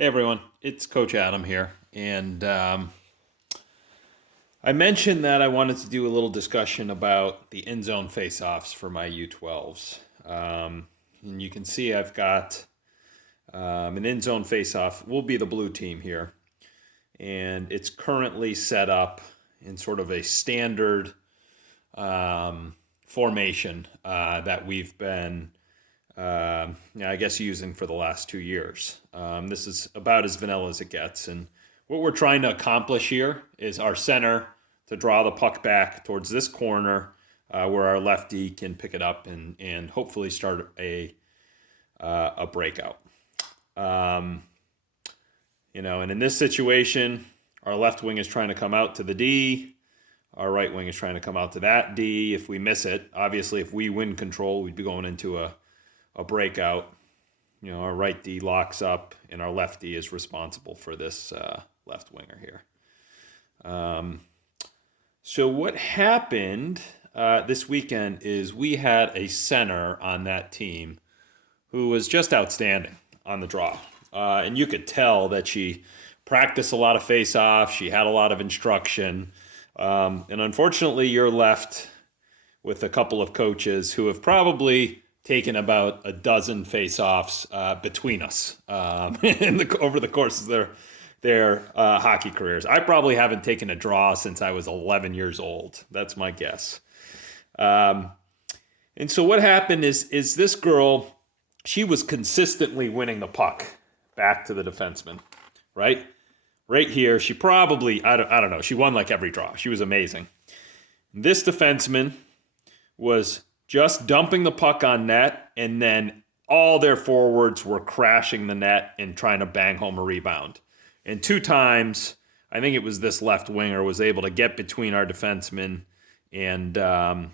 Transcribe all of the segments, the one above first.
Hey everyone, it's Coach Adam here, and I mentioned that I wanted to do a little discussion about the end zone face-offs for my U12s. And you can see I've got an end zone face-off. We'll be the blue team here, and it's currently set up in sort of a standard formation that we've been I guess using for the last 2 years. This is about as vanilla as it gets. And what we're trying to accomplish here is our center to draw the puck back towards this corner where our lefty can pick it up and hopefully start a breakout. And in this situation, our left wing is trying to come out to the D. Our right wing is trying to come out to that D. If we miss it, obviously, if we win control, we'd be going into a breakout. Our right D locks up, and our left D is responsible for this left winger here. So what happened this weekend is we had a center on that team who was just outstanding on the draw. And you could tell that she practiced a lot of face-offs. She had a lot of instruction. And unfortunately, you're left with a couple of coaches who have probably taken about a dozen face-offs between us over the course of their hockey careers. I probably haven't taken a draw since I was 11 years old. That's my guess. And so what happened is this girl, she was consistently winning the puck back to the defenseman, right? Right here, she probably, I don't know, she won like every draw. She was amazing. This defenseman was just dumping the puck on net, and then all their forwards were crashing the net and trying to bang home a rebound. And 2 times, I think it was this left winger was able to get between our defenseman and the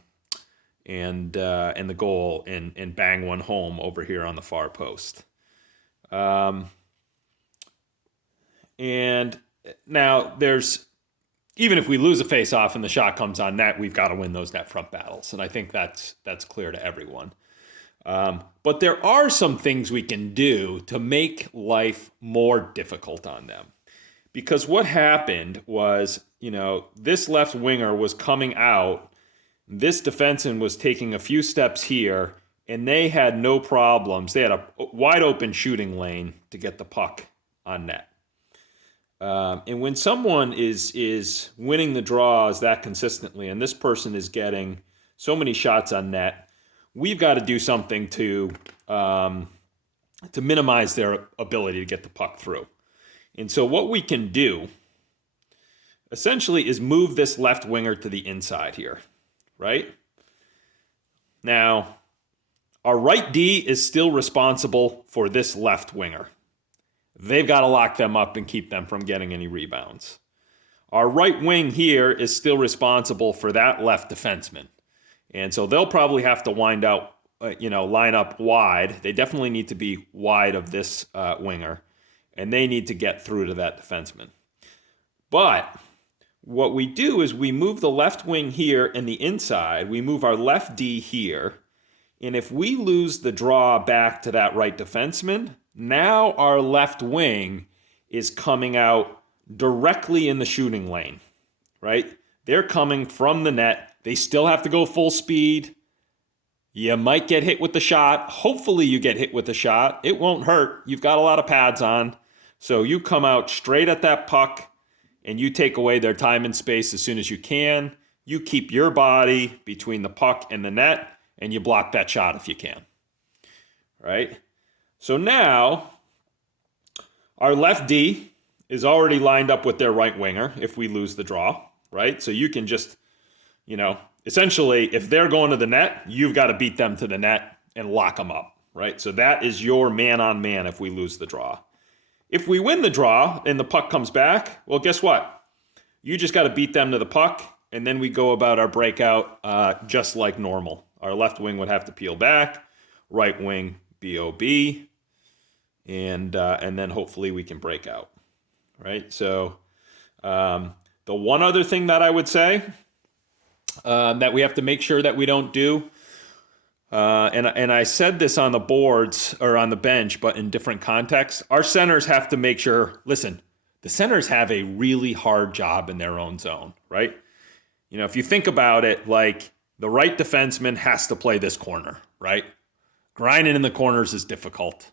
goal and bang one home over here on the far post. And now even if we lose a face-off and the shot comes on net, we've got to win those net front battles. And I think that's clear to everyone. But there are some things we can do to make life more difficult on them. Because what happened was, this left winger was coming out. This defenseman was taking a few steps here, and they had no problems. They had a wide open shooting lane to get the puck on net. And when someone is winning the draws that consistently, and this person is getting so many shots on net, we've got to do something to minimize their ability to get the puck through. And so what we can do, essentially, is move this left winger to the inside here, right? Now, our right D is still responsible for this left winger. They've got to lock them up and keep them from getting any rebounds. Our right wing here is still responsible for that left defenseman. And so they'll probably have to line up wide. They definitely need to be wide of this winger, and they need to get through to that defenseman. But what we do is we move the left wing here and the inside. We move our left D here. And if we lose the draw back to that right defenseman, now our left wing is coming out directly in the shooting lane, right? They're coming from the net. They still have to go full speed. You might get hit with the shot. Hopefully you get hit with the shot. It won't hurt. You've got a lot of pads on. So you come out straight at that puck and you take away their time and space as soon as you can. You keep your body between the puck and the net and you block that shot if you can, right? So now, our left D is already lined up with their right winger if we lose the draw, right? So you can just, essentially, if they're going to the net, you've got to beat them to the net and lock them up, right? So that is your man-on-man if we lose the draw. If we win the draw and the puck comes back, well, guess what? You just got to beat them to the puck, and then we go about our breakout just like normal. Our left wing would have to peel back, right wing BOB, and then hopefully we can break out, right? So the one other thing that I would say that we have to make sure that we don't do and I said this on the boards or on the bench, but in different contexts. Our centers have to make sure, listen, the centers have a really hard job in their own zone, right? You know, if you think about it, like the right defenseman has to play this corner, right? Grinding in the corners is difficult.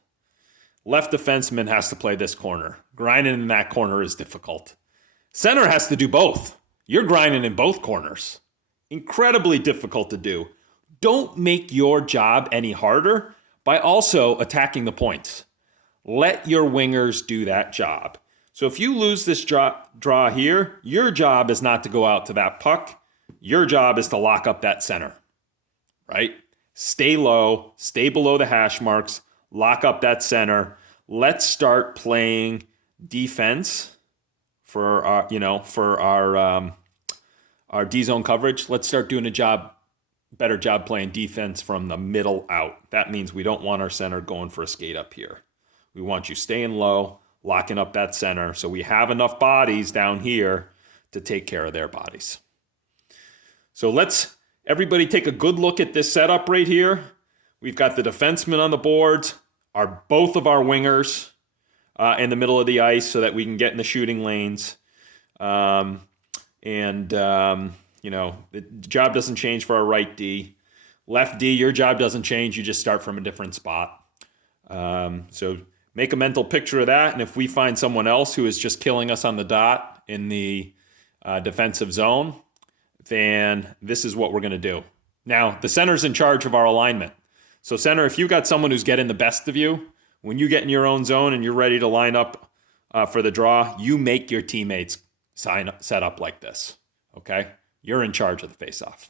Left defenseman has to play this corner. Grinding in that corner is difficult. Center has to do both. You're grinding in both corners. Incredibly difficult to do. Don't make your job any harder by also attacking the points. Let your wingers do that job. So if you lose this draw here, your job is not to go out to that puck. Your job is to lock up that center, right? Stay low, stay below the hash marks, lock up that center. Let's start playing defense for our D zone coverage. Let's start doing better job playing defense from the middle out. That means we don't want our center going for a skate up here. We want you staying low, locking up that center, so we have enough bodies down here to take care of their bodies. So let's everybody take a good look at this setup right here. We've got the defensemen on the boards, both of our wingers in the middle of the ice so that we can get in the shooting lanes. The job doesn't change for our right D. Left D, your job doesn't change. You just start from a different spot. So make a mental picture of that. And if we find someone else who is just killing us on the dot in the defensive zone, then this is what we're going to do. Now, the center's in charge of our alignment. So center, if you got someone who's getting the best of you, when you get in your own zone and you're ready to line up for the draw, you make your teammates set up like this, okay? You're in charge of the faceoff.